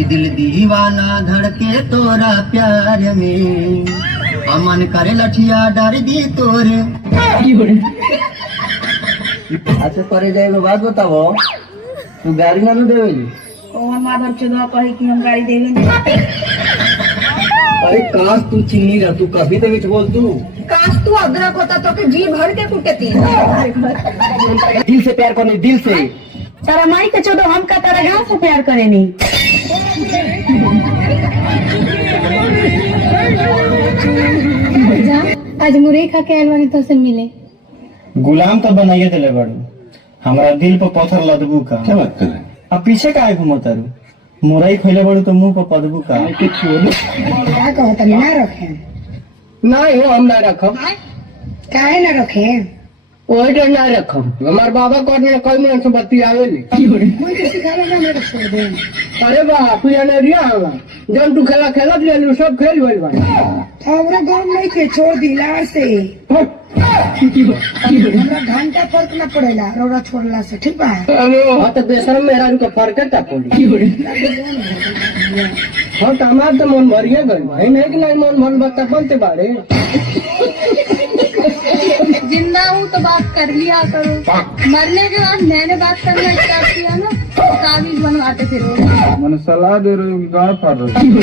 कि दिल दीवाना धड़के तोरा प्यार में, अमन करे लठिया डर दी तोरे। अच्छा करे जाए बात बताओ, तू गाड़ी ना देवेली? कौन माधव चौधरी कही कि हम गाड़ी देवेंगे? अरे काश तू चिन्नी रह, तू कभी तो बीच बोल तू। काश तू अदरक होता तो के जी भर के कुटती। दिल से प्यार करनी, दिल से। सारा माई के चौदह हम का तारा गाँव से प्यार करे नहीं। आज मुरई खा के आयल बानी तो से मिले। गुलाम तो बनाइए दिले बड़ू, हमारा दिल पर पत्थर लदबू का। क्या बात कर रहे हैं? अब पीछे काहे घूमता रू? मुरई खैले बड़ू तो मुंह पर पदबू का। क्या कहता ना रखे? नहीं हो हम ना रखब। काहे ना रखे? वही डर ना रखब। हमारे बाबा को कई मन से बत्ती आवेली। कोई के सिखावे ना मेरे छोड़ दे। अरे बाप ये नहीं रिया होला, जब तू खेला खेला दिया सब खेल गइल बा। हमरा गाँव नहीं के छोड़ दिला से। हमरा घंटा फर्क ना पड़ेला रोड़ा छोड़ला से, ठीक बा? हाँ तो बेशरम मेहरा के फर्क क्या पड़ी? हाँ तो हमार तो मन भरिए गइल बा, नहीं कि नहीं मन भर बता बनते बाड़े। जिंदा हूँ तो बात कर लिया करो, मरने के बाद मैंने बात करना स्टार्ट किया ना, तावीज बनवाते फिर। मैंने सलाह दे रही हूँ, गाँव फाड़ रही हूँ।